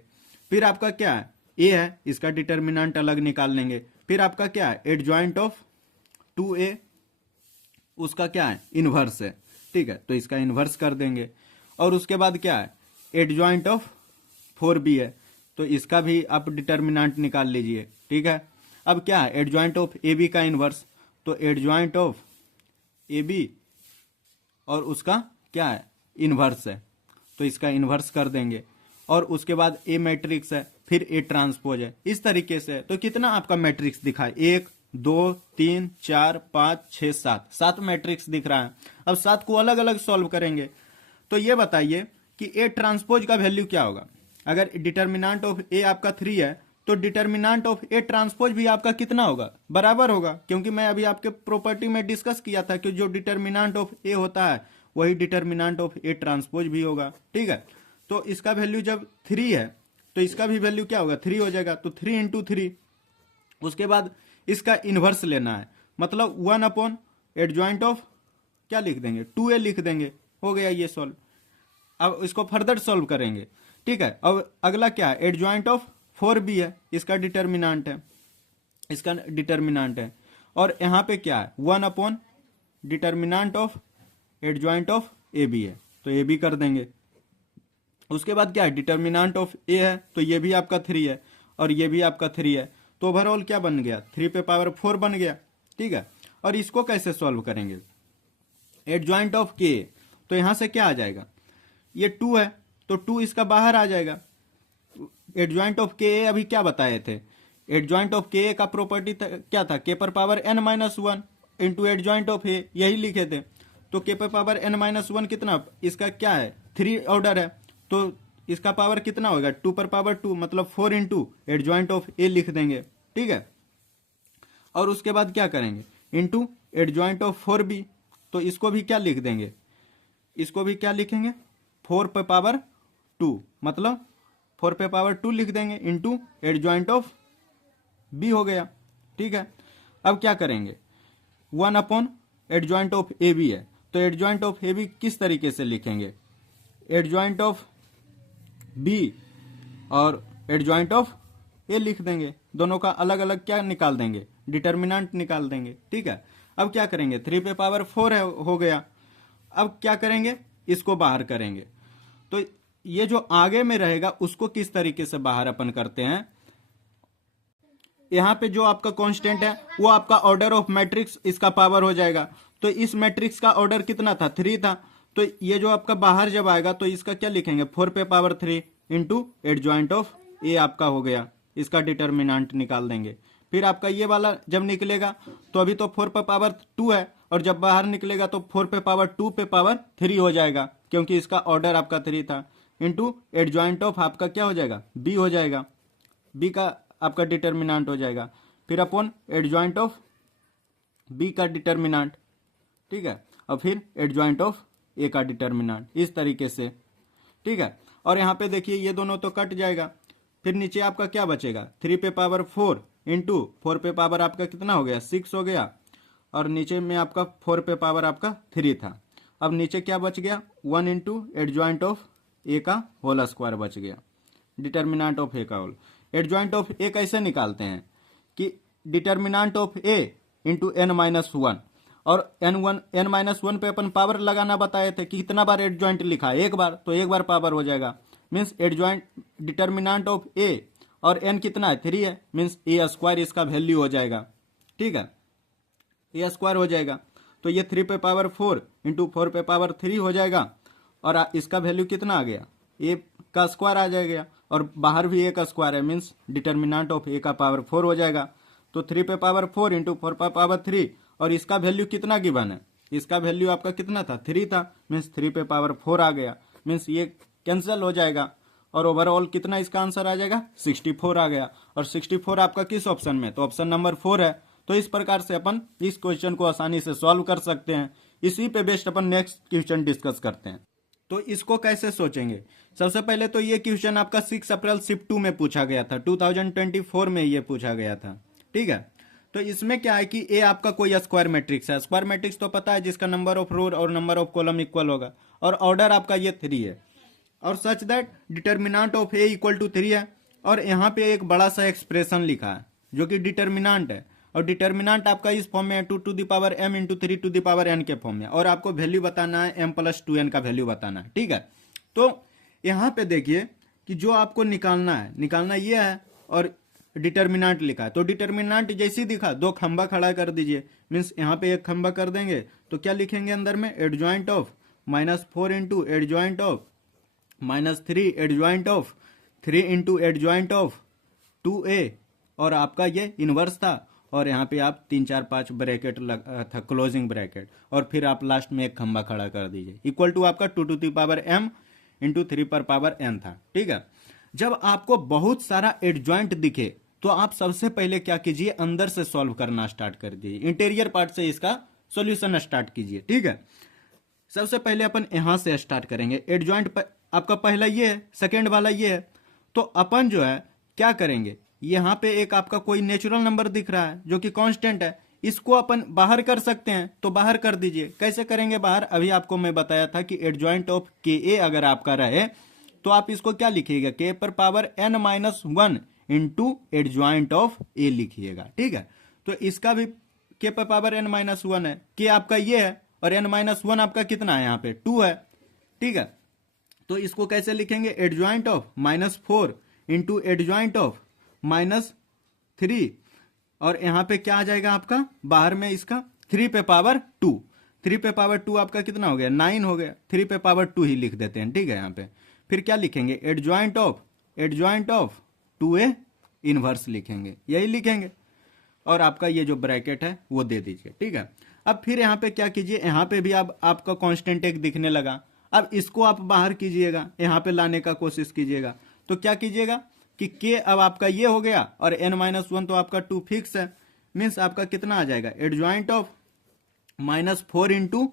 फिर आपका क्या है, ए है, इसका डिटर्मिनेंट अलग निकाल लेंगे। फिर आपका क्या है, एडजॉइंट ऑफ 2a, उसका क्या है, इनवर्स है, ठीक है, तो इसका इनवर्स कर देंगे। और उसके बाद क्या है, एडजॉइंट ऑफ 4b है, तो इसका भी आप डिटर्मिनेंट निकाल लीजिए, ठीक है। अब क्या है, एडजॉइंट ऑफ ab का इनवर्स, तो एडजॉइंट ऑफ ab और उसका क्या है, इनवर्स है, तो इसका इनवर्स कर देंगे। और उसके बाद ए मैट्रिक्स है, फिर ए ट्रांसपोज है, इस तरीके से। तो कितना आपका मैट्रिक्स दिखा है, 1 2 3 4 5 6 7, 7 मैट्रिक्स दिख रहा है। अब 7 को अलग अलग सॉल्व करेंगे। तो ये बताइए कि ए ट्रांसपोज का वैल्यू क्या होगा। अगर डिटर्मिनेंट ऑफ ए आपका 3 है, तो डिटर्मिनेंट ऑफ ए ट्रांसपोज भी आपका कितना होगा, बराबर होगा, क्योंकि मैं अभी आपके प्रॉपर्टी में डिस्कस किया था कि जो डिटर्मिनेंट ऑफ ए होता है वही डिटर्मिनेंट ऑफ ए ट्रांसपोज भी होगा, ठीक है। तो इसका वैल्यू जब 3 है तो इसका भी वैल्यू क्या होगा, 3 हो जाएगा, तो 3 इंटू 3। उसके बाद इसका इनवर्स लेना है, मतलब 1 अपॉन एडजॉइंट ऑफ क्या लिख देंगे, 2a लिख देंगे, हो गया ये सॉल्व। अब इसको फर्दर सॉल्व करेंगे, ठीक है। अब अगला क्या है, एडजॉइंट ऑफ 4b है, इसका डिटर्मिनेंट है, इसका डिटर्मिनेंट है। और यहाँ पे क्या है, 1 upon determinant of adjoint of ab है, तो ए बी कर देंगे। उसके बाद क्या है, डिटर्मिनेंट ऑफ ए है, तो ये भी आपका 3 है और ये भी आपका 3 है, तो ओवरऑल क्या बन गया, 3 पे पावर 4 बन गया, ठीक है। और इसको कैसे सॉल्व करेंगे, एडजॉइंट ऑफ के, तो यहां से क्या आ जाएगा, ये 2 है, तो 2 इसका बाहर आ जाएगा। एडजॉइंट ऑफ के अभी क्या बताए थे, एडजॉइंट ऑफ के का प्रॉपर्टी क्या था, के पर power n-1 into adjoint of A, यही लिखे थे। तो के पर पावर n-1 कितना, इसका क्या है, 3 ऑर्डर है, तो इसका पावर कितना होगा, 2 पर पावर 2, मतलब 4 इंटू एडजॉइंट ऑफ ए लिख देंगे, ठीक है। और उसके बाद क्या करेंगे, इंटू एडजॉइंट ऑफ 4b, तो इसको भी क्या लिख देंगे, इसको भी क्या लिखेंगे, 4 पे पावर 2, मतलब 4 पे पावर 2 लिख देंगे, इंटू एडजॉइंट ऑफ b हो गया, ठीक है। अब क्या करेंगे, 1 upon adjoint of A B है, तो एडजॉइंट ऑफ ए बी किस तरीके से लिखेंगे, एडजॉइंट ऑफ बी और एडजॉइंट ऑफ ए लिख देंगे, दोनों का अलग अलग क्या निकाल देंगे, डिटर्मिनेंट निकाल देंगे, ठीक है। अब क्या करेंगे, 3 पे पावर 4 है, हो गया। अब क्या करेंगे, इसको बाहर करेंगे, तो ये जो आगे में रहेगा उसको किस तरीके से बाहर अपन करते हैं, यहाँ पे जो आपका कांस्टेंट है वो आपका ऑर्डर ऑफ मैट्रिक्स, इसका पावर हो जाएगा। तो इस मैट्रिक्स का ऑर्डर कितना था, 3 था, तो ये जो आपका बाहर जब आएगा तो इसका क्या लिखेंगे, 4 पे power 3 into adjoint of A आपका हो गया, इसका डिटर्मिनेंट निकाल देंगे। फिर आपका ये वाला जब निकलेगा तो अभी तो 4 पे पावर 2 है, और जब बाहर निकलेगा तो 4 पे पावर 2 पे पावर 3 हो जाएगा, क्योंकि इसका ऑर्डर आपका 3 था, इंटू एडजॉइंट ऑफ आपका क्या हो जाएगा, बी हो जाएगा, बी का आपका डिटर्मिनेंट हो जाएगा, फिर अपॉन एडजॉइंट ऑफ बी का डिटर्मिनेंट, ठीक है, और फिर एडजॉइंट ऑफ ए का डिटर्मिनेंट, इस तरीके से, ठीक है। और यहाँ पे देखिए ये दोनों तो कट जाएगा, फिर नीचे आपका क्या बचेगा, 3 पे पावर 4 इंटू 4 पे पावर आपका कितना हो गया, 6 हो गया, और नीचे में आपका 4 पे पावर आपका 3 था। अब नीचे क्या बच गया, 1 इंटू एडजॉइंट ऑफ ए का होल स्क्वायर बच गया, डिटर्मिनेंट ऑफ ए का होल। एडजॉइंट ऑफ ए कैसे निकालते हैं कि determinant of A into n-1, और n-1 पे अपन पावर लगाना बताए थे कि कितना बार एडजॉइंट लिखा है, एक बार, तो एक बार पावर हो जाएगा, मीन्स एडजॉइंट डिटर्मिनेंट ऑफ ए और n कितना है, 3 है, मीन्स ए स्क्वायर इसका वैल्यू हो जाएगा, ठीक है, ए स्क्वायर हो जाएगा। तो ये 3 पे पावर 4 इंटू 4 पे पावर 3 हो जाएगा, और इसका वैल्यू कितना आ गया, ए का स्क्वायर आ जाएगा, और बाहर भी ए का स्क्वायर है, मीन्स डिटर्मिनेंट ऑफ ए का पावर 4 हो जाएगा। तो 3 पे पावर 4 इंटू 4 पे पावर 3, और इसका वैल्यू कितना गिवन है, इसका वैल्यू आपका कितना था, 3 था, मीन्स 3 पे पावर 4 आ गया, मीन्स ये कैंसिल हो जाएगा, और ओवरऑल कितना इसका आंसर आ जाएगा, 64 आ गया। और 64 आपका किस ऑप्शन में, तो ऑप्शन नंबर 4 है। तो इस प्रकार से अपन इस क्वेश्चन को आसानी से सॉल्व कर सकते हैं। इसी पे बेस्ड अपन नेक्स्ट क्वेश्चन डिस्कस करते हैं। तो इसको कैसे सोचेंगे? सबसे पहले तो ये क्वेश्चन आपका 6 अप्रैल शिफ्ट 2 में पूछा गया था, 2024 में ये पूछा गया था, ठीक है। तो इसमें क्या है कि ए आपका कोई स्क्वायर मैट्रिक्स है। स्क्वायर मैट्रिक्स तो पता है, जिसका नंबर ऑफ रो और नंबर ऑफ कॉलम इक्वल होगा, और ऑर्डर आपका ये 3 है, और such that determinant of A equal to 3 है। और यहाँ पे एक बड़ा सा एक्सप्रेशन लिखा है जो कि डिटर्मिनांट है, और डिटर्मिनांट आपका इस फॉर्म में है 2 to the power m into 3 to the power n के फॉर्म में, और आपको वैल्यू बताना है m प्लस 2n का वैल्यू बताना है, ठीक है। तो यहाँ पे देखिए कि जो आपको निकालना ये है, और डिटर्मिनांट लिखा है। तो डिटर्मिनांट जैसे दिखा, 2 खंबा खड़ा कर दीजिए, मीन्स यहाँ पे एक खंबा कर देंगे, तो क्या लिखेंगे अंदर में, adjoint of -4 into adjoint of -3 adjoint of 3 into adjoint of 2a, और आपका ये इनवर्स था, और यहाँ पे आप 3 4 5 ब्रैकेट लगा था, क्लोजिंग ब्रैकेट, और फिर आप लास्ट में एक खंबा खड़ा कर दीजिए, इक्वल टू आपका 2 to the power m into 3 पर पावर n था, ठीक है। जब आपको बहुत सारा एडजॉइंट दिखे तो आप सबसे पहले क्या कीजिए, अंदर से सॉल्व करना स्टार्ट कर दीजिए, इंटीरियर पार्ट से इसका सॉल्यूशन स्टार्ट कीजिए, ठीक है। सबसे पहले अपन यहां से स्टार्ट करेंगे। एडजॉइंट आपका पहला ये है, सेकेंड वाला ये है, तो अपन जो है क्या करेंगे, यहाँ पे एक आपका कोई नेचुरल नंबर दिख रहा है जो कि कांस्टेंट है, इसको अपन बाहर कर सकते हैं, तो बाहर कर दीजिए। कैसे करेंगे बाहर, अभी आपको मैं बताया था कि एडजॉइंट ऑफ के ए अगर आपका रहे तो आप इसको क्या लिखिएगा, के पर power n-1 into adjoint of A लिखिएगा, ठीक है। तो इसका भी के पर पावर n-1 है, के आपका ये है, और n-1 आपका कितना है, यहाँ पे 2 है, ठीक है। तो इसको कैसे लिखेंगे, adjoint of -4 into adjoint of -3, और यहाँ पे क्या आ जाएगा आपका, बाहर में इसका 3 पे पावर 2, 3 पे पावर 2 आपका कितना हो गया, 9 हो गया, 3 पे पावर 2 ही लिख देते हैं, ठीक है। यहाँ पे फिर क्या लिखेंगे, एडजॉइंट ऑफ 2a इनवर्स लिखेंगे, यही लिखेंगे, और आपका ये जो ब्रैकेट है वो दे दीजिए, ठीक है। अब फिर यहाँ पे क्या कीजिए, यहाँ पे भी अब आपका कांस्टेंट एक दिखने लगा, अब इसको आप बाहर कीजिएगा, यहाँ पे लाने का कोशिश कीजिएगा। तो क्या कीजिएगा कि के अब आपका ये हो गया, और n-1 तो आपका 2 फिक्स है, मीन्स आपका कितना आ जाएगा, एडजॉइंट ऑफ -4 इंटू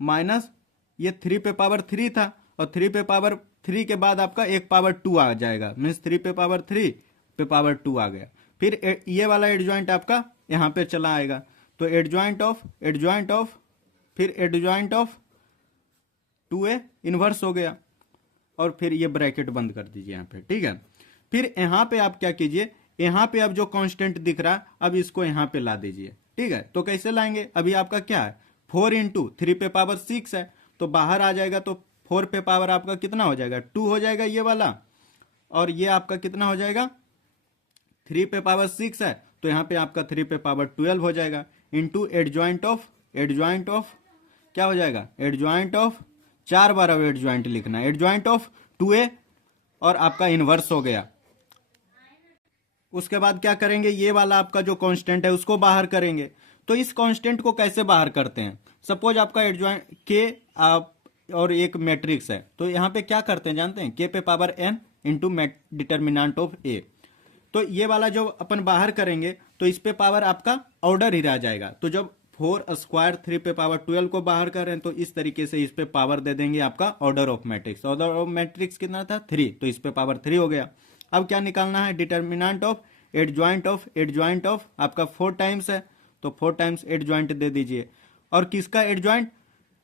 माइनस ये 3 पे पावर 3 था, और 3 पे पावर 3 के बाद आपका एक पावर 2 आ जाएगा, मीन्स 3 पे पावर 3 पे पावर 2 आ गया। फिर ये वाला एडजॉइंट आपका यहाँ पे चला आएगा, तो एडजॉइंट ऑफ फिर एडजॉइंट ऑफ 2a इनवर्स हो गया, और फिर ये ब्रैकेट बंद कर दीजिए यहाँ पे, ठीक है। फिर यहाँ पे आप क्या कीजिए, यहाँ पे अब जो कांस्टेंट दिख रहा है अब इसको यहाँ पे ला दीजिए, ठीक है। तो कैसे लाएंगे, अभी आपका क्या है, 4 इंटू 3 पे पावर 6 है, तो बाहर आ जाएगा, तो 4 पे पावर आपका कितना हो जाएगा, 2 हो जाएगा ये वाला, और ये आपका कितना हो जाएगा, 3 पे पावर 6 है, तो यहाँ पे आपका 3 पे पावर 12 हो जाएगा, इंटू एडजॉइंट ऑफ क्या हो जाएगा, एडजॉइंट ऑफ 4 बार अब एडजॉइंट लिखना है, एडजॉइंट ऑफ 2a, और आपका इनवर्स हो गया। उसके बाद क्या करेंगे, ये वाला आपका जो कांस्टेंट है उसको बाहर करेंगे। तो इस कांस्टेंट को कैसे बाहर करते हैं, सपोज आपका एडजॉइंट के आप और एक मैट्रिक्स है, तो यहाँ पे क्या करते हैं जानते हैं, के पे power n into determinant of A. तो ये वाला जो अपन बाहर करेंगे तो इस पे पावर आपका ऑर्डर ही रह जाएगा। तो जब 4 स्क्वायर 3 पे पावर 12 को बाहर करें तो इस तरीके से इस पे पावर दे देंगे आपका order of matrix. Order of matrix कितना था 3, तो इस पे पावर 3 हो गया। अब क्या निकालना है, डिटर्मिनेंट ऑफ एडजॉइंट ऑफ आपका 4 टाइम्स है, तो 4 टाइम्स एडजॉइंट दे दीजिए। और किसका एडजॉइंट,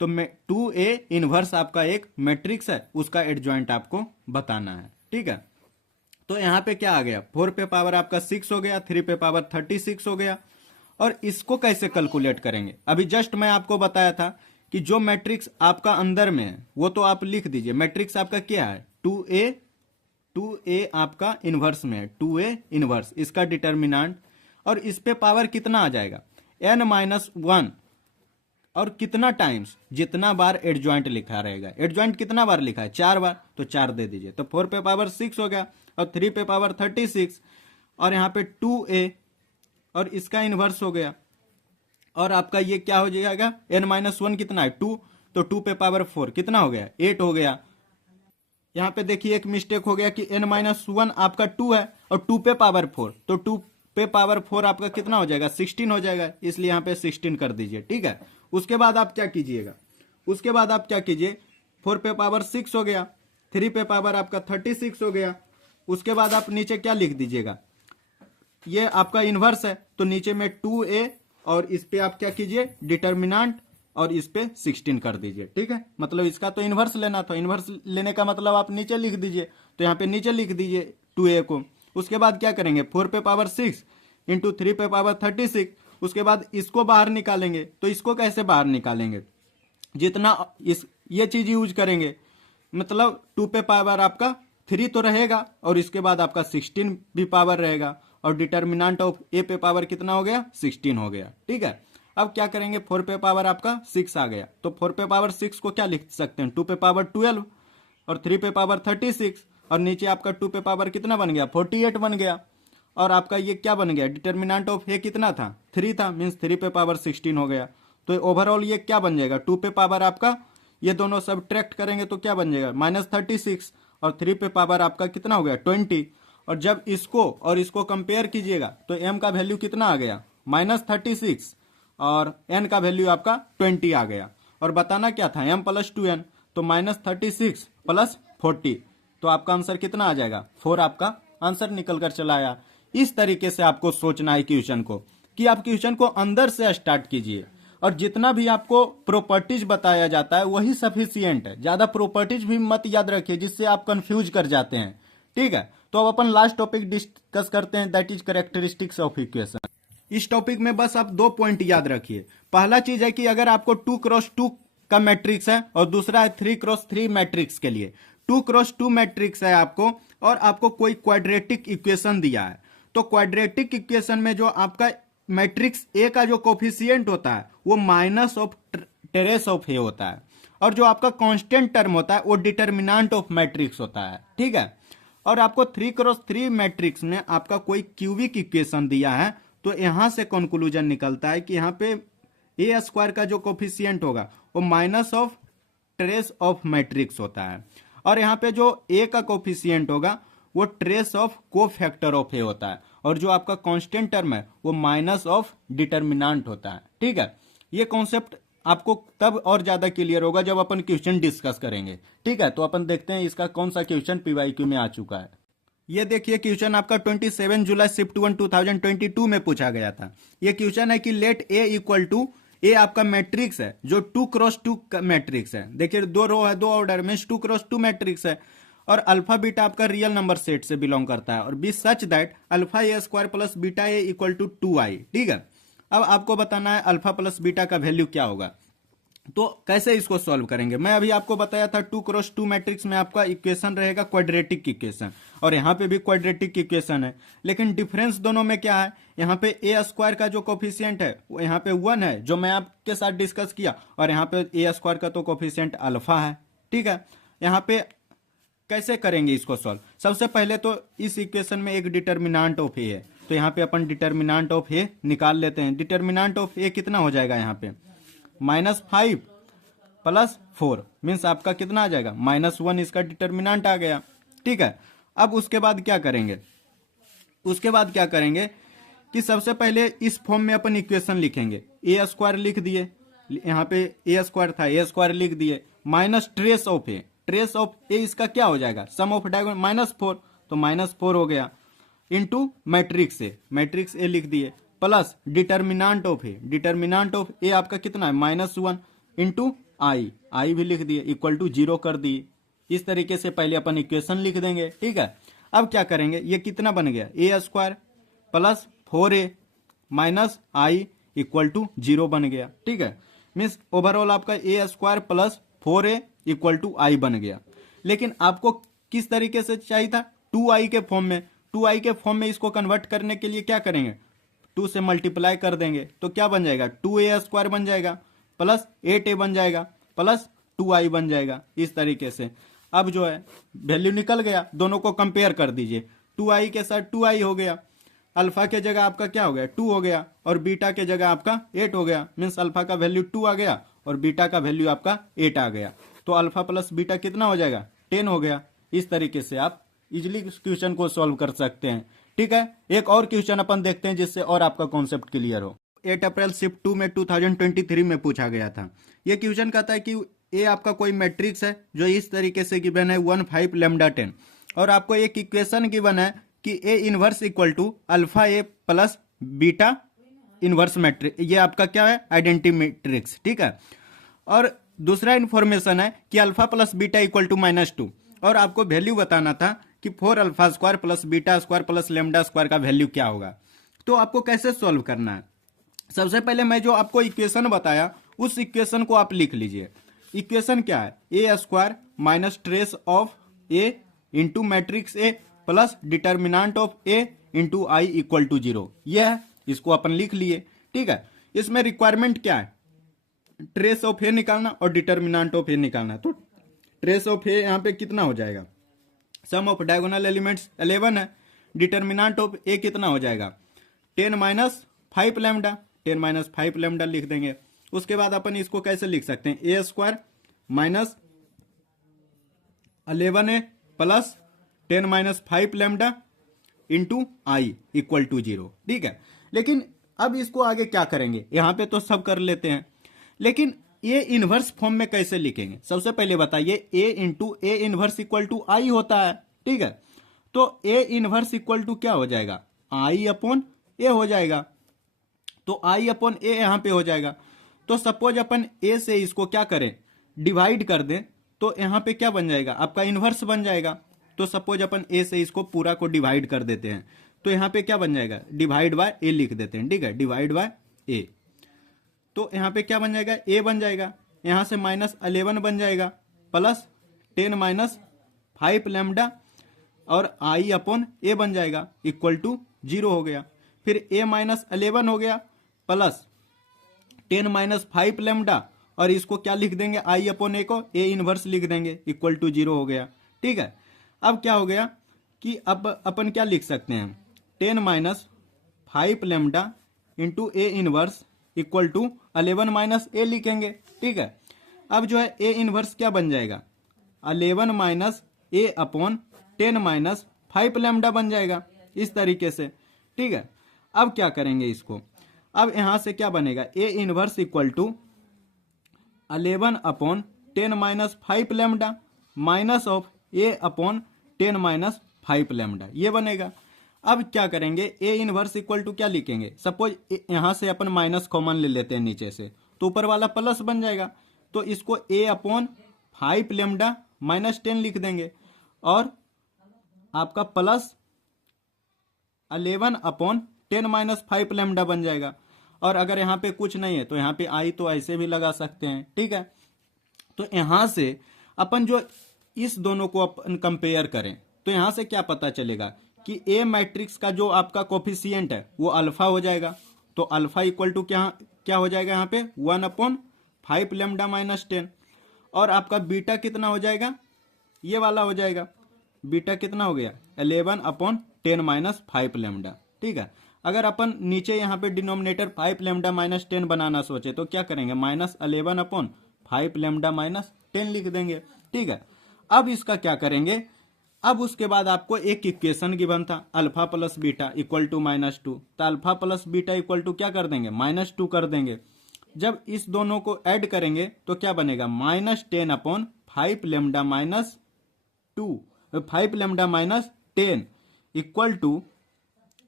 तो 2a इनवर्स आपका एक मैट्रिक्स है, उसका एडजॉइंट आपको बताना है, ठीक है। तो यहाँ पे क्या आ गया, 4 पे पावर आपका 6 हो गया, 3 पे पावर 36 हो गया। और इसको कैसे कैलकुलेट करेंगे, अभी जस्ट मैं आपको बताया था कि जो मैट्रिक्स आपका अंदर में है वो तो आप लिख दीजिए। मैट्रिक्स आपका क्या है, 2a आपका इनवर्स में है, 2a इनवर्स इसका डिटर्मिनेंट, और इस पे पावर कितना आ जाएगा n-1, और कितना टाइम्स, जितना बार एडजॉइंट लिखा रहेगा। एडजॉइंट कितना बार लिखा है, 4 बार, तो 4 दे दीजिए। तो 4 पे पावर 6 हो गया, और 3 पे पावर 36, और यहाँ पे 2a और इसका इनवर्स हो गया। और आपका ये क्या हो जाएगा, n-1 कितना है 2, तो 2 पे पावर 4 कितना हो गया 8 हो गया। यहाँ पे देखिए एक मिस्टेक हो गया कि n-1 आपका 2 है और 2 पे पावर 4, तो 2 पे पावर 4 आपका कितना हो जाएगा 16 हो जाएगा, इसलिए यहाँ पे 16 कर दीजिए, ठीक है। उसके बाद आप क्या कीजिएगा, उसके बाद आप क्या कीजिए, 4 पे पावर 6 हो गया, 3 पे पावर आपका 36 हो गया। उसके बाद आप नीचे क्या लिख दीजिएगा, ये आपका इन्वर्स है तो नीचे में 2a और इस पे आप क्या कीजिए डिटर्मिनेंट और इस पे 16 कर दीजिए। ठीक है, मतलब इसका तो इन्वर्स लेना था, इन्वर्स लेने का मतलब आप नीचे लिख दीजिए, तो यहाँ पे नीचे लिख दीजिए 2a को। उसके बाद क्या करेंगे, 4 पे पावर 6 इंटू 3 पे पावर 36। उसके बाद इसको बाहर निकालेंगे, तो इसको कैसे बाहर निकालेंगे, जितना इस ये चीज यूज करेंगे, मतलब 2 पे पावर आपका 3 तो रहेगा और इसके बाद आपका 16 भी पावर रहेगा और डिटर्मिनेंट ऑफ ए पे पावर कितना हो गया, 16 हो गया। ठीक है, अब क्या करेंगे, 4 पे पावर आपका 6 आ गया, तो 4 पे पावर 6 को क्या लिख सकते हैं, 2 पे पावर 12 और 3 पे पावर 36 और नीचे आपका 2 पे पावर कितना बन गया, 48 बन गया। और आपका ये क्या बन गया, डिटर्मिनेंट ऑफ ए कितना था, 3 था, मीन्स 3 पे पावर 16 हो गया। तो ओवरऑल ये क्या बन जाएगा, 2 पे पावर आपका, ये दोनों सब ट्रैक्ट करेंगे तो क्या बन जाएगा, -36 और 3 पे पावर आपका कितना हो गया, 20। और जब इसको और इसको कंपेयर कीजिएगा तो m का वैल्यू कितना आ गया, -36 और n का वैल्यू आपका 20 आ गया। और बताना क्या था, m + 2n, तो -36 + 40, तो आपका आंसर कितना आ जाएगा, 4 आपका आंसर निकल कर चला आया। इस तरीके से आपको सोचना है क्वेश्चन को, कि आप क्वेश्चन को अंदर से स्टार्ट कीजिए और जितना भी आपको प्रॉपर्टीज बताया जाता है वही सफिशियंट है, ज्यादा प्रॉपर्टीज भी मत याद रखिए जिससे आप कंफ्यूज कर जाते हैं। ठीक है, तो अब अपन लास्ट टॉपिक डिस्कस करते हैं, that is characteristics of equation. इस टॉपिक में बस आप 2 पॉइंट याद रखिए। पहला चीज है कि अगर आपको 2x2 का मैट्रिक्स है और दूसरा है 3x3 मैट्रिक्स के लिए, 2x2 मैट्रिक्स है आपको और आपको कोई क्वाड्रेटिक इक्वेशन दिया है, तो क्वाड्रेटिक इक्वेशन में जो आपका मैट्रिक्स ए का जो कोफिशिएंट होता है वो माइनस ऑफ ट्रेस ऑफ ए होता है और जो आपका कांस्टेंट टर्म होता है वो डिटर्मिनेंट ऑफ मैट्रिक्स होता है। ठीक है, और आपको 3x3 मैट्रिक्स में आपका कोई क्यूबिक इक्वेशन दिया है, तो यहां से कंक्लूजन निकलता है कि यहाँ पे ए स्क्वायर का जो कोफिशिएंट होगा वो minus of trace of matrix होता है और यहाँ पे जो ए का कोफिशिएंट होगा वो ट्रेस ऑफ कोफैक्टर ऑफ ए होता है और जो आपका कांस्टेंट टर्म है वो माइनस ऑफ डिटर्मिनेंट होता है। ठीक है, ये कॉन्सेप्ट आपको तब और ज्यादा क्लियर होगा जब अपन क्वेश्चन डिस्कस करेंगे। ठीक है, तो अपन देखते हैं इसका कौन सा क्वेश्चन पीवाईक्यू में आ चुका है। ये देखिए क्वेश्चन आपका 27 जुलाई शिफ्ट 1 2022 में पूछा गया था। ये क्वेश्चन है कि लेट ए इक्वल टू, ए आपका मैट्रिक्स है जो 2x2 का मैट्रिक्स है, देखिए 2 रो है 2 ऑर्डर में 2x2 मैट्रिक्स है और अल्फा बीटा आपका रियल नंबर सेट से बिलोंग करता है और B such that alpha A square plus beta A equal to 2i। ठीक है, अब आपको बताना है अल्फा प्लस बीटा का वैल्यू क्या होगा, तो कैसे इसको सॉल्व करेंगे। मैं अभी आपको बताया था 2x2 मैट्रिक्स में आपका इक्वेशन रहेगा क्वाड्रेटिक इक्वेशन और यहाँ पे भी क्वाड्रेटिक इक्वेशन है, लेकिन डिफरेंस दोनों में क्या है, यहाँ पे ए स्क्वायर का जो कोफिशिएंट है वो यहाँ पे 1 है जो मैं आपके साथ डिस्कस किया और यहाँ पे ए स्क्वायर का तो कोफिशिएंट अल्फा है। ठीक है, यहाँ पे कैसे करेंगे इसको सॉल्व, सबसे पहले तो इस इक्वेशन में एक डिटर्मिनेंट ऑफ ए है, तो यहाँ पे अपन डिटर्मिनेंट ऑफ ए निकाल लेते हैं। डिटर्मिनेंट ऑफ ए कितना हो जाएगा, यहाँ पे -5 + 4 मीन्स आपका कितना आ जाएगा, -1 इसका डिटर्मिनेंट आ गया। ठीक है, अब उसके बाद क्या करेंगे, उसके बाद क्या करेंगे कि सबसे पहले इस फॉर्म में अपन इक्वेशन लिखेंगे, ए स्क्वायर लिख दिए, यहाँ पे ए स्क्वायर था ए स्क्वायर लिख दिए minus trace of A, trace of A इसका क्या हो जाएगा, सम ऑफ डायगोनल -4, तो -4 हो गया into matrix A, matrix A लिख दिए plus determinant of A, determinant of A आपका कितना है -1 इंटू आई, आई भी लिख दिए इक्वल टू 0 कर दिए। इस तरीके से पहले अपन इक्वेशन लिख देंगे। ठीक है, अब क्या करेंगे, ये कितना बन गया, A square plus 4a minus I equal to 0 बन गया। ठीक है, मीन्स ओवरऑल आपका A square plus 4a equal to I बन गया। लेकिन आपको किस तरीके से चाहिए था, 2i के फॉर्म में, 2i के फॉर्म में इसको कन्वर्ट करने के लिए क्या करेंगे, 2 से मल्टीप्लाई कर देंगे तो क्या बन जाएगा, 2a स्क्वायर बन जाएगा प्लस 8a बन जाएगा प्लस 2i बन जाएगा। इस तरीके से अब जो है वैल्यू निकल गया, दोनों को कंपेयर कर दीजिए, 2i के साथ 2i हो गया, अल्फा के जगह आपका क्या हो गया 2 हो गया और बीटा के जगह आपका 8 हो गया, मीन्स अल्फा का वैल्यू 2 आ गया और बीटा का वैल्यू आपका 8 आ गया, तो अल्फा प्लस बीटा कितना हो जाएगा 10 हो गया। इस तरीके से आप इजिली क्वेश्चन को सॉल्व कर सकते हैं। ठीक है, एक और क्वेश्चन अपन देखते हैं जिससे और आपका कॉन्सेप्ट क्लियर हो। 8 अप्रैल शिफ्ट 2 में 2023 में पूछा गया था। यह क्वेश्चन कहता है कि ए आपका कोई मैट्रिक्स है जो इस तरीके से गिवन है 1 5 लैम्डा 10, और आपको एक इक्वेशन गिवन है कि A inverse equal to alpha A plus beta inverse matrix, ये आपका क्या है, आइडेंटिटी मैट्रिक्स, ठीक है। और दूसरा इंफॉर्मेशन है कि alpha plus beta equal to -2, और आपको वैल्यू बताना था कि 4 alpha square plus beta square plus lambda square का वैल्यू क्या होगा। तो आपको कैसे सॉल्व करना है, सबसे पहले मैं जो आपको इक्वेशन बताया उस इक्वेशन को आप लिख लीजिए। इक्वेशन क्या है, A square minus trace of A into matrix A plus determinant of A into I equal to 0, यह है, इसको अपन लिख लिए, ठीक है। इसमें रिक्वायरमेंट क्या है, ट्रेस ऑफ ए निकालना और डिटर्मिनांट ऑफ ए निकालना। तो ट्रेस ऑफ ए यहाँ पे कितना हो जाएगा, सम ऑफ डायगोनल एलिमेंट्स 11 है, डिटर्मिनांट ऑफ ए कितना हो जाएगा 10 माइनस 5 लैम्डा, 10 माइनस 5 लैम्डा लिख देंगे। उसके बाद अपन इसको कैसे लिख सकते हैं, A square minus 11a plus 10 minus 5 lambda into I equal to 0, ठीक है। लेकिन अब इसको आगे क्या करेंगे, यहां पे तो सब कर लेते हैं, लेकिन ए इनवर्स फॉर्म में कैसे लिखेंगे, सबसे पहले बताइए, A into A inverse equal to I होता है, ठीक है। तो ए इनवर्स इक्वल टू क्या हो जाएगा, आई अपॉन ए हो जाएगा, तो आई अपॉन ए यहां पे हो जाएगा। तो सपोज अपन ए से इसको क्या करें, डिवाइड कर दें, तो यहां पे क्या बन जाएगा, आपका इनवर्स बन जाएगा। तो सपोज अपन ए से इसको पूरा को डिवाइड कर देते हैं, तो यहां पे क्या बन जाएगा, डिवाइड बाय ए लिख देते हैं, ठीक है, डिवाइड बाय ए। तो यहां पे क्या बन जाएगा, ए बन जाएगा, यहां से -11 बन जाएगा प्लस 10 माइनस 5 लैम्डा और आई अपॉन ए बन जाएगा इक्वल टू 0 हो गया। फिर ए -11 हो गया प्लस 10 माइनस 5 लैम्डा, और इसको क्या लिख देंगे, आई अपॉन ए को ए इनवर्स लिख देंगे इक्वल टू 0 हो गया, ठीक है। अब क्या हो गया कि अब अपन क्या लिख सकते हैं, 10 minus 5 lambda into A inverse equal to 11 minus A लिखेंगे, ठीक है। अब जो है ए इनवर्स क्या बन जाएगा, 11 माइनस ए अपॉन 10 माइनस 5 लैम्डा बन जाएगा इस तरीके से, ठीक है। अब क्या करेंगे इसको, अब यहां से क्या बनेगा, A inverse equal to 11 upon 10 minus 5 lambda minus of A upon 10 minus 5 lambda, ये बनेगा। अब क्या करेंगे, ए इनवर्स इक्वल टू क्या लिखेंगे, सपोज यहां से अपन माइनस कॉमन ले लेते हैं नीचे से, तो ऊपर वाला प्लस बन जाएगा, तो इसको ए अपॉन 5 लैम्डा माइनस 10 लिख देंगे, और आपका प्लस 11 अपॉन 10 माइनस 5 लैम्डा बन जाएगा। और अगर यहाँ पे कुछ नहीं है तो यहाँ पे आई तो ऐसे भी लगा सकते हैं, ठीक है। तो यहां से अपन जो इस दोनों को अपन कंपेयर करें, तो यहां से क्या पता चलेगा कि ए मैट्रिक्स का जो आपका कोफिशिएंट है वो अल्फा हो जाएगा। तो अल्फा इक्वल टू क्या क्या हो जाएगा, यहाँ पे 1 अपॉन 5 लैम्डा माइनस 10, और आपका बीटा कितना हो जाएगा, ये वाला हो जाएगा, बीटा कितना हो गया 11 अपॉन 10 माइनस 5 लैम्डा, ठीक है। अगर अपन नीचे यहाँ पे डिनोमिनेटर 5 लैम्डा माइनस 10 बनाना सोचे तो क्या करेंगे, -11 अपॉन 5 लैम्डा माइनस 10 लिख देंगे, ठीक है। अब इसका क्या करेंगे, अब उसके बाद आपको एक इक्वेशन गिवन था alpha plus beta equal to -2, तो alpha plus beta equal to क्या कर देंगे, -2 कर देंगे। जब इस दोनों को ऐड करेंगे तो क्या बनेगा, -10 upon 5 lambda minus 2, 5 lambda minus 10 equal to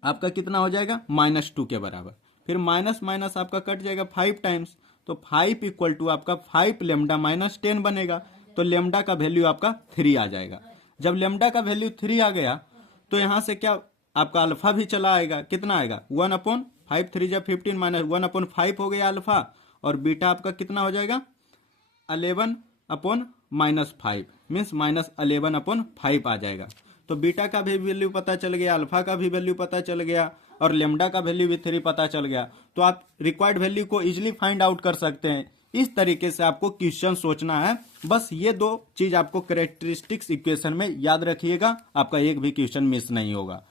आपका कितना हो जाएगा, -2 के बराबर। फिर माइनस माइनस आपका कट जाएगा 5 टाइम्स, तो 5 इक्वल टू आपका 5 लैम्डा माइनस 10 बनेगा, तो लैम्डा का वैल्यू आपका 3 आ जाएगा। जब लैम्डा का वैल्यू 3 आ गया तो यहां से क्या आपका अल्फा भी चला आएगा, कितना आएगा 1 अपॉन 5, 3 जा 15 माइनस 1 अपॉन 5 हो गया अल्फा, और बीटा आपका कितना हो जाएगा 11 अपॉन -5 मीन्स -11 अपॉन 5 आ जाएगा। तो बीटा का भी वैल्यू पता चल गया, अल्फा का भी वैल्यू पता चल गया, और लेमडा का वैल्यू भी 3 पता चल गया। तो आप रिक्वायर्ड वैल्यू को इजीली फाइंड आउट कर सकते हैं। इस तरीके से आपको क्वेश्चन सोचना है, बस ये 2 चीज आपको कैरेक्टरिस्टिक्स इक्वेशन में याद रखिएगा, आपका एक भी क्वेश्चन मिस नहीं होगा,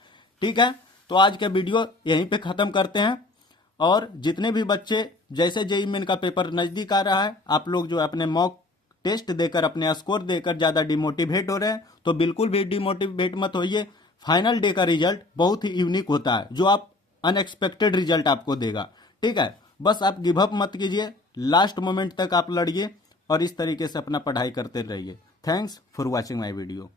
ठीक है। तो आज का वीडियो यहीं पे खत्म करते हैं, और जितने भी बच्चे जैसे जेईई मेन का पेपर नजदीक आ रहा है, आप लोग जो अपने मॉक टेस्ट देकर अपने स्कोर देकर ज्यादा डिमोटिवेट हो रहे हैं, तो बिल्कुल भी डिमोटिवेट मत होइए। फाइनल डे का रिजल्ट बहुत ही यूनिक होता है, जो आप अनएक्सपेक्टेड रिजल्ट आपको देगा, ठीक है। बस आप गिव अप मत कीजिए, लास्ट मोमेंट तक आप लड़िए, और इस तरीके से अपना पढ़ाई करते रहिए। Thanks for watching my video.